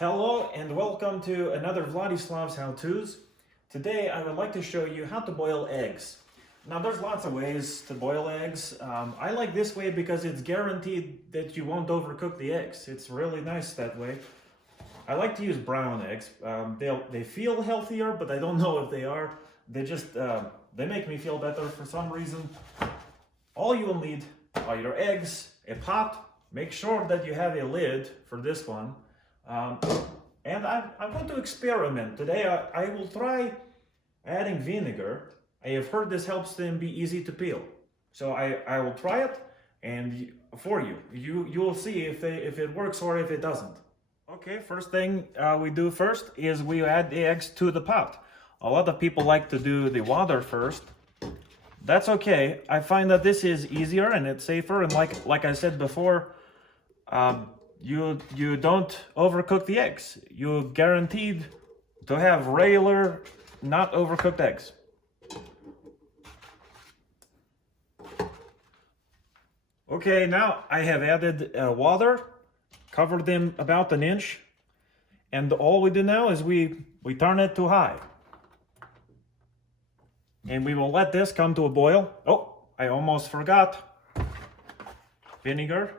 Hello and welcome to another Vladislav's How-Tos. Today I would like to show you how to boil eggs. Now there's lots of ways to boil eggs. I like this way because it's guaranteed that you won't overcook the eggs. It's really nice that way. I like to use brown eggs. They feel healthier, but I don't know if they are. They make me feel better for some reason. All you will need are your eggs, a pot. Make sure that you have a lid for this one. And I'm going to experiment. Today I will try adding vinegar. I have heard this helps them be easy to peel. So I will try it and for you. You will see if it works or if it doesn't. Okay, first thing we do first is we add the eggs to the pot. A lot of people like to do the water first. That's okay. I find that this is easier and it's safer, and like I said before, you don't overcook the eggs. You're guaranteed to have regular, not overcooked eggs. Okay, now I have added water, covered them about an inch, and all we do now is we turn it to high. And we will let this come to a boil. Oh, I almost forgot. Vinegar.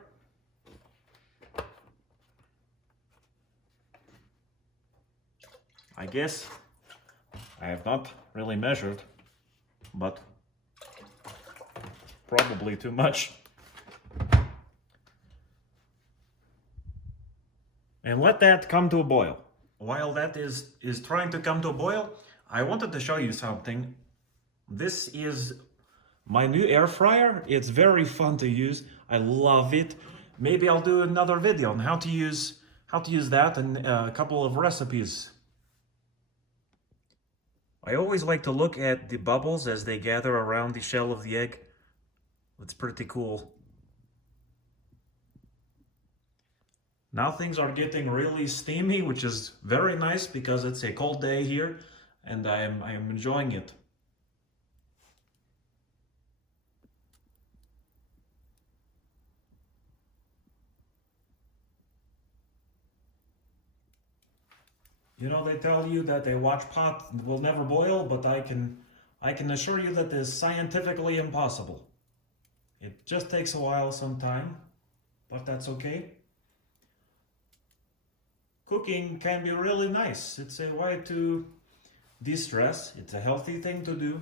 I guess I have not really measured, but probably too much. And let that come to a boil. While that is trying to come to a boil, I wanted to show you something. This is my new air fryer. It's very fun to use. I love it. Maybe I'll do another video on how to use that and a couple of recipes. I always like to look at the bubbles as they gather around the shell of the egg. It's pretty cool. Now things are getting really steamy, which is very nice because it's a cold day here and I am enjoying it. You know, they tell you that a watch pot will never boil, but I can assure you that this is scientifically impossible. It just takes a while sometime, but that's okay. Cooking can be really nice. It's a way to de-stress. It's a healthy thing to do.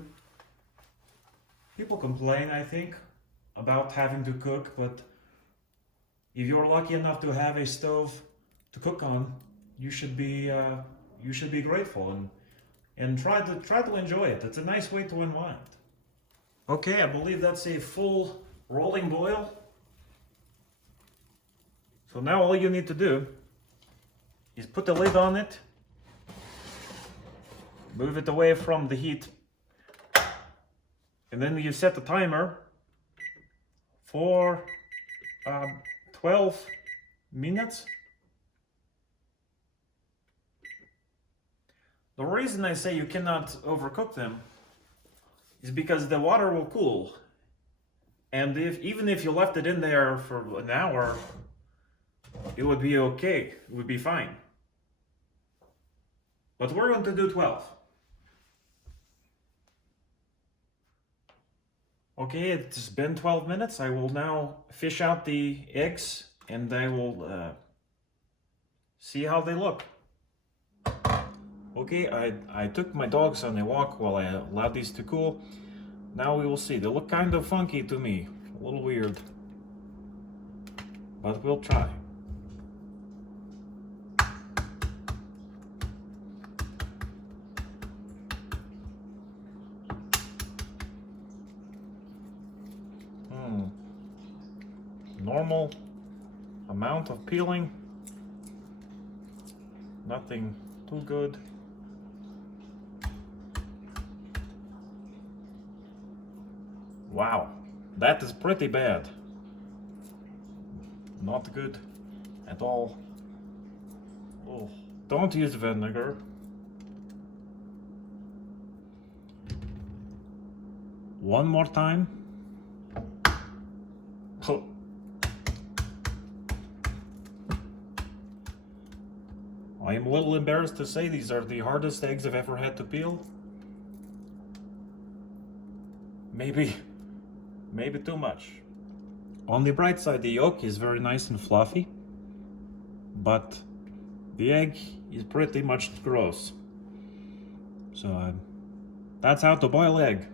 People complain, I think, about having to cook, but if you're lucky enough to have a stove to cook on, you should be grateful and try to enjoy it. It's a nice way to unwind. Okay, I believe that's a full rolling boil. So now all you need to do is put the lid on it, move it away from the heat, and then you set the timer for 12 minutes. The reason I say you cannot overcook them is because the water will cool. And even if you left it in there for an hour, it would be okay. It would be fine. But we're going to do 12. Okay, it's been 12 minutes. I will now fish out the eggs and I will see how they look. Okay, I took my dogs on a walk while I allowed these to cool. Now we will see. They look kind of funky to me, a little weird, but we'll try. Normal amount of peeling, nothing too good. Wow, that is pretty bad. Not good at all. Oh, don't use vinegar. One more time. I am a little embarrassed to say these are the hardest eggs I've ever had to peel. Maybe too much. On the bright side, the yolk is very nice and fluffy, but the egg is pretty much gross. So that's how to boil egg.